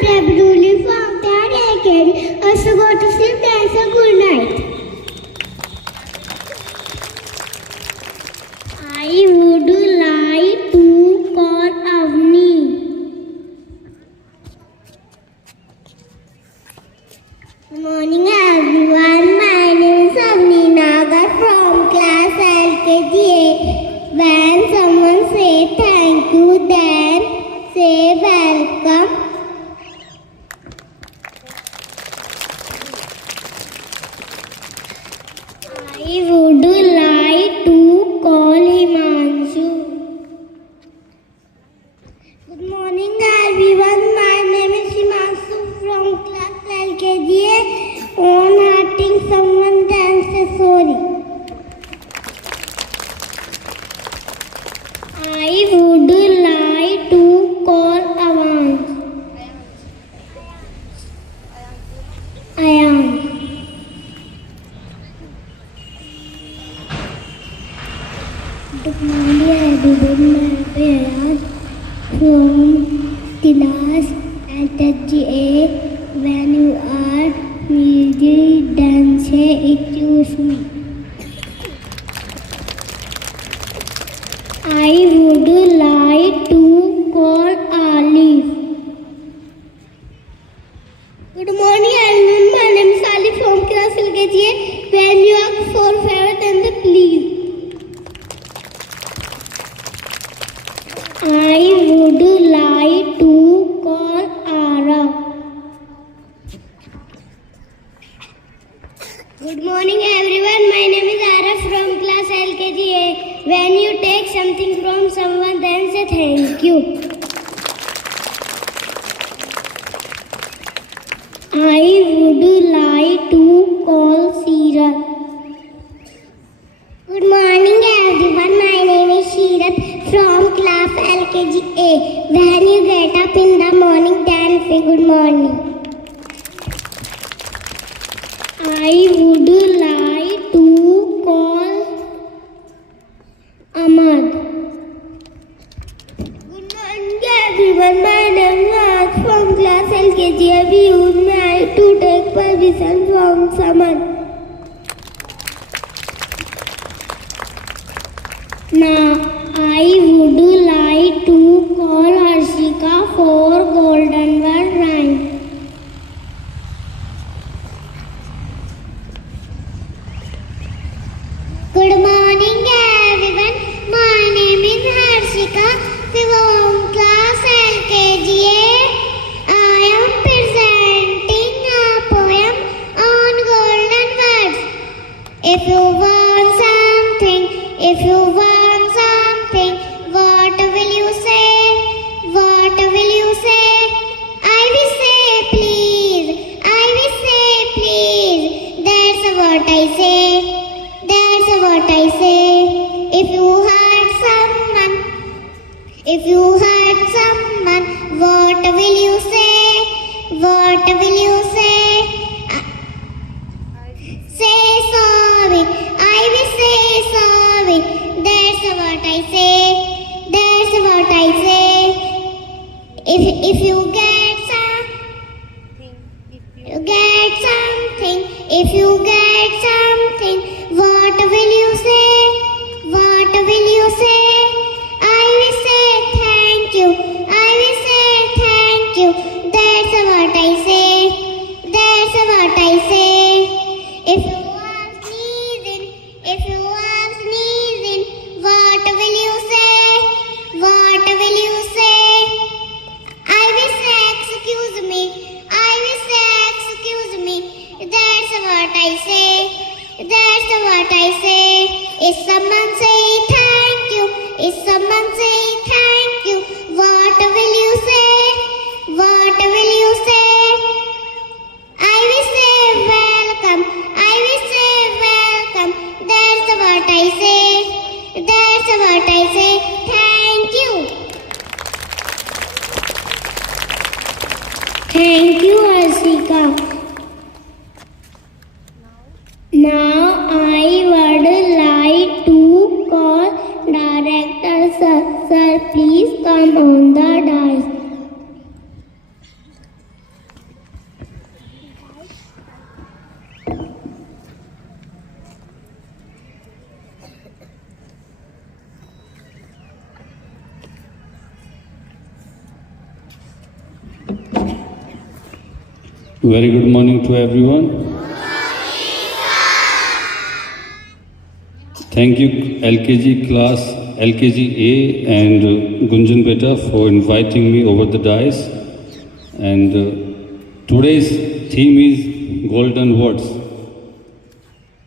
Prabhuli from Third Academy. Also go to sleep. Thanks a good night. I would like to call Avni. Good morning everyone. My name is Avni Nagar from class LKG. When someone say thank you, then say welcome. I would like to call Himanshu. Good morning everyone. My name is Himanshu from class LKG. On hurting someone, then say sorry. I would like to call Avans. Ayan. Good morning everyone. My parents from class LKGA. When you are needy, then say excuse me. I would like to call Alif. Good morning everyone. My name is Alif from class LKGA. When you ask for favor, then the please. I would like to call Ara. Good morning everyone. My name is Ara from class LKGA. When you take something from someone, then say thank you. I would like to call Sirat. Good morning everyone. My name is Sirat from class LKGA. When you get up in the morning, then say good morning. I would like to call Ahmad. Good morning everyone. My name is Raj from class LKG. We use my to take permission from someone. Now I would like to call Harshika for golden word rhyme. Good morning everyone. My name is Harshika from class LKGA. I am presenting a poem on golden words. If you want something, what will you say? What will you say? I will say please. I will say please. That's what I say. That's what I say. If you hurt someone, what will you say? What will you say? Say sorry. I will say sorry. That's what I say. That's what I say. If you get something, if you get something, what will you say? What will you say? I will say thank you. I will say thank you. That's what I say. That's what I say. If you are sneezing, what will you say? What will you say? I will say excuse me. I will say excuse me. That's what I say. That's what I say. If someone say thank you, what will you say? What will you say? I will say welcome. I will say welcome. That's what I say. That's what I say. Thank you. Thank you, Ashika. Now I would like to call Director Sir. Sir, please come on the dais. Very good morning to everyone. Thank you LKG class, LKG A and Gunjan Beta for inviting me over the dais. And today's theme is golden words.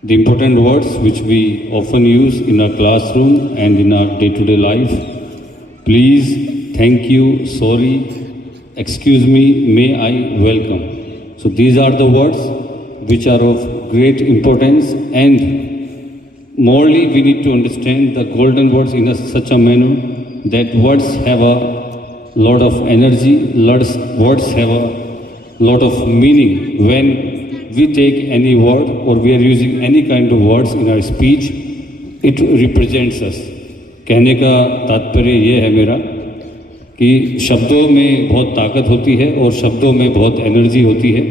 The important words which we often use in our classroom and in our day-to-day life. Please, thank you, sorry, excuse me, may I, welcome. So these are the words which are of great importance, and morally we need to understand the golden words in such a manner that words have a lot of energy, words have a lot of meaning. When we take any word or we are using any kind of words in our speech, it represents us. कहने का तात्पर्य ये है मेरा कि शब्दों में बहुत ताकत होती है और शब्दों में बहुत एनर्जी होती है।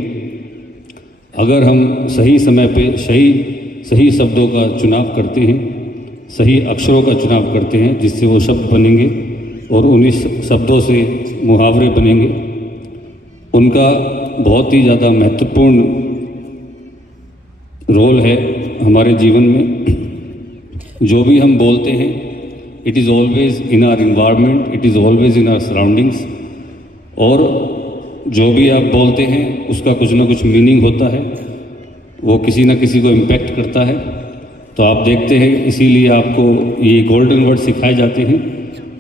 अगर हम सही समय पे सही शब्दों का चुनाव करते हैं, सही अक्षरों का चुनाव करते हैं जिससे वो शब्द बनेंगे और उन्हीं शब्दों से मुहावरे बनेंगे, उनका बहुत ही ज़्यादा महत्वपूर्ण रोल है हमारे जीवन में। जो भी हम बोलते हैं, it is always in our environment, it is always in our surroundings, और जो भी आप बोलते हैं उसका कुछ ना कुछ मीनिंग होता है, वो किसी ना किसी को इम्पैक्ट करता है। तो आप देखते हैं, इसीलिए आपको ये गोल्डन वर्ड सिखाए जाते हैं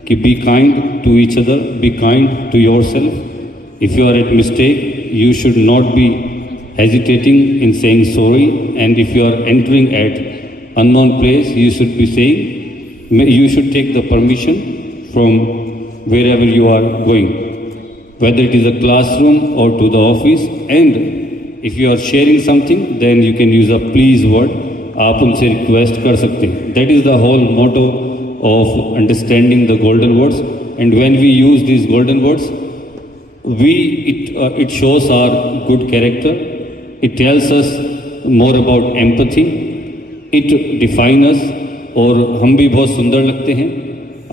कि be kind to each other, be kind to yourself. If you are at mistake, you should not be hesitating in saying sorry, and if you are entering at unknown place, you should be saying, you should take the permission from wherever you are going, whether it is a classroom or to the office. And if you are sharing something, then you can use a please word, आप उनसे request कर सकते हैं। That is the whole motto of understanding the golden words, and when we use these golden words, it shows our good character. It tells us more about empathy. It defines us, और हम भी बहुत सुंदर लगते हैं।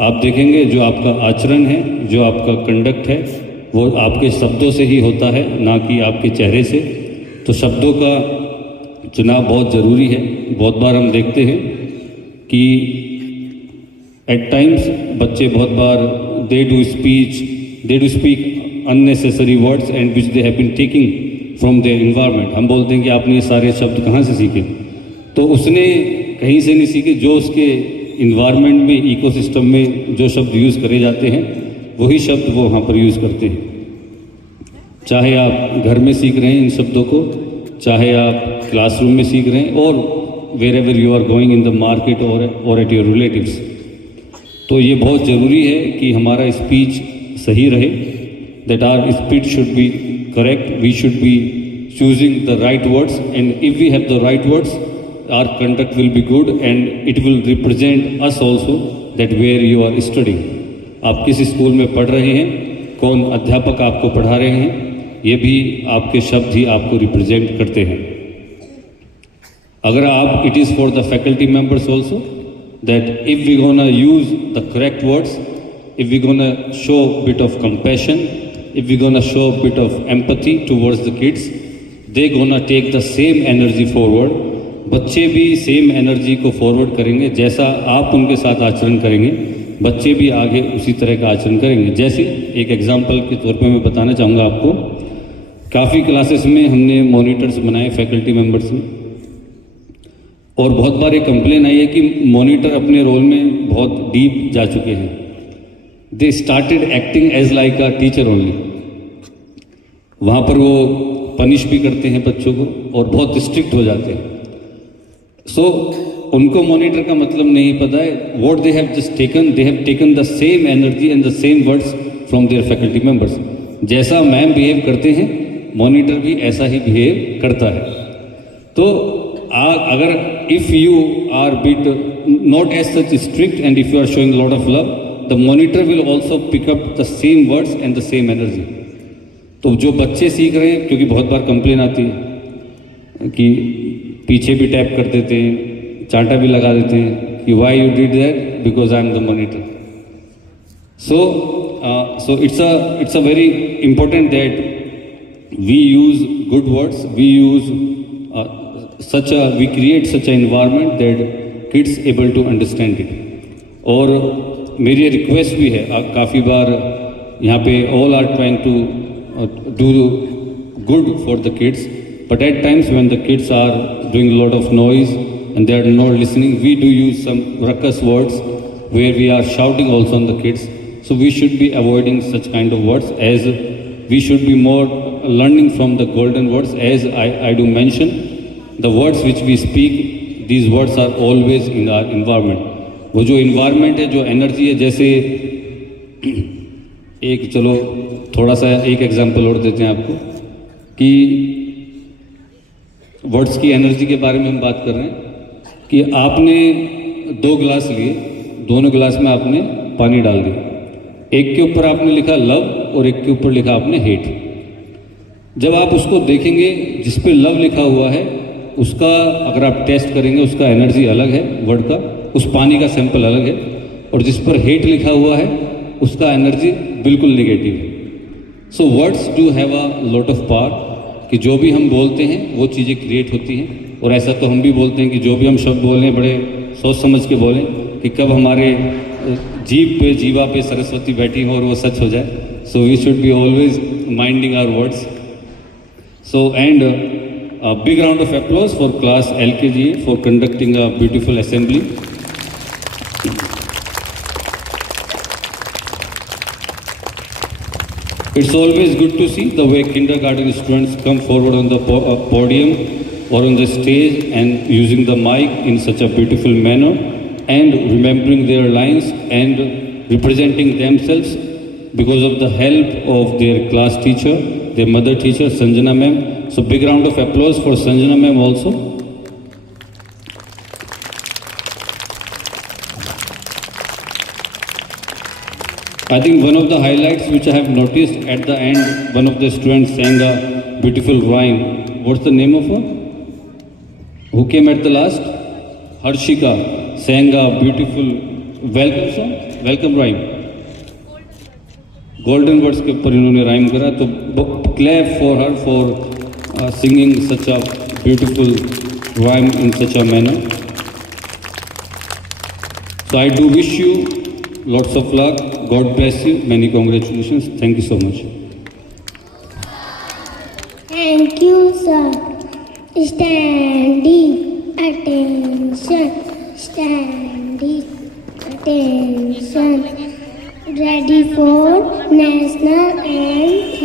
आप देखेंगे जो आपका आचरण है, जो आपका कंडक्ट है, वो आपके शब्दों से ही होता है, ना कि आपके चेहरे से। तो शब्दों का चुनाव बहुत ज़रूरी है। बहुत बार हम देखते हैं कि एट टाइम्स बच्चे बहुत बार they do speak unnecessary words and which they have been taking from their environment. हम बोलते हैं कि आपने ये सारे शब्द कहाँ से सीखे? तो उसने कहीं से नहीं सीखे, जो उसके इन्वायरमेंट में, इकोसिस्टम में जो शब्द यूज़ करे जाते हैं, वही शब्द वो वहाँ पर यूज़ करते हैं। चाहे आप घर में सीख रहे हैं इन शब्दों को, चाहे आप क्लासरूम में सीख रहे हैं, और wherever you are going in the market or at your relatives। तो ये बहुत ज़रूरी है कि हमारा स्पीच सही रहे, that our speech should be correct, we should be choosing the right words, and if we have the right words, our conduct will be good and it will represent us also, that where you are studying, आप किस school में पढ़ रहे हैं, कौन अध्यापक आपको पढ़ा रहे हैं, ये भी आपके शब्द ही आपको रिप्रेजेंट करते हैं। अगर आप, it is for the faculty members also, that if we gonna use the correct words, if we gonna show bit of compassion, if we gonna show a bit of empathy towards the kids, they gonna take the same energy forward। बच्चे भी same energy को forward करेंगे, जैसा आप उनके साथ आचरण करेंगे, बच्चे भी आगे उसी तरह का आचरण करेंगे। जैसे एक एग्जांपल के तौर पे मैं बताना चाहूँगा आपको, काफ़ी क्लासेस में हमने मॉनिटर्स बनाए फैकल्टी मेंबर्स में, और बहुत बार एक कंप्लेन आई है कि मॉनिटर अपने रोल में बहुत डीप जा चुके हैं। They started acting as like a teacher only. वहाँ पर वो पनिश भी करते हैं बच्चों को और बहुत स्ट्रिक्ट हो जाते हैं। सो उनको मॉनिटर का मतलब नहीं पता है। What they have just taken, they have taken the same energy and the same words from their faculty members. जैसा मैम बिहेव करते हैं, मॉनिटर भी ऐसा ही बिहेव करता है। तो अगर if you are bit not as such strict and if you are showing lot of love, the monitor will also pick up the same words and the same energy. तो जो बच्चे सीख रहे हैं, क्योंकि बहुत बार कंप्लेन आती है कि पीछे भी टैप कर देते हैं, चांटा भी लगा देते हैं कि why you did that, because I am the monitor. So it's a very important that we use good words, we create such an environment that kids able to understand it. और मेरी रिक्वेस्ट भी है, काफ़ी बार यहाँ पे all are trying to do good for the kids, but at times when the kids are doing a lot of noise and they are not listening, we do use some ruckus words where we are shouting also on the kids. So we should be avoiding such kind of words, as we should be more learning from the golden words. As I do mention, the words which we speak, these words are always in our environment. वो जो environment है, जो energy है, जैसे एक चलो थोड़ा सा एक एग्जांपल और देते हैं आपको कि वर्ड्स की एनर्जी के बारे में हम बात कर रहे हैं कि आपने 2 गिलास लिए, दोनों गिलास में आपने पानी डाल दिया, एक के ऊपर आपने लिखा लव और एक के ऊपर लिखा आपने हेट। जब आप उसको देखेंगे जिस पे लव लिखा हुआ है उसका अगर आप टेस्ट करेंगे उसका एनर्जी अलग है वर्ड का, उस पानी का सैंपल अलग है, और जिस पर हेट लिखा हुआ है उसका एनर्जी बिल्कुल निगेटिव है। So words do have a lot of power, कि जो भी हम बोलते हैं वो चीज़ें क्रिएट होती हैं। और ऐसा तो हम भी बोलते हैं कि जो भी हम शब्द बोलें बड़े सोच समझ के बोलें कि कब हमारे जीवा पे सरस्वती बैठी हो और वो सच हो जाए। So we should be always minding our words. So and big round of applause for class LKG for conducting a beautiful assembly. It's always good to see the way kindergarten students come forward on the podium or on the stage and using the mic in such a beautiful manner and remembering their lines and representing themselves because of the help of their class teacher, their mother teacher, Sanjana ma'am. So big round of applause for Sanjana ma'am also. I think one of the highlights which I have noticed at the end, one of the students sang a beautiful rhyme. What's the name of her? Who came at the last? Harshika sang a beautiful welcome song, welcome rhyme. Golden words के ऊपर इन्होंने rhyme करा, तो clap for her for singing such a beautiful rhyme in such a manner. So I do wish you lots of luck. God bless you. Many congratulations. Thank you so much. Thank you, sir. Standing attention. Standing attention. Ready for national anthem.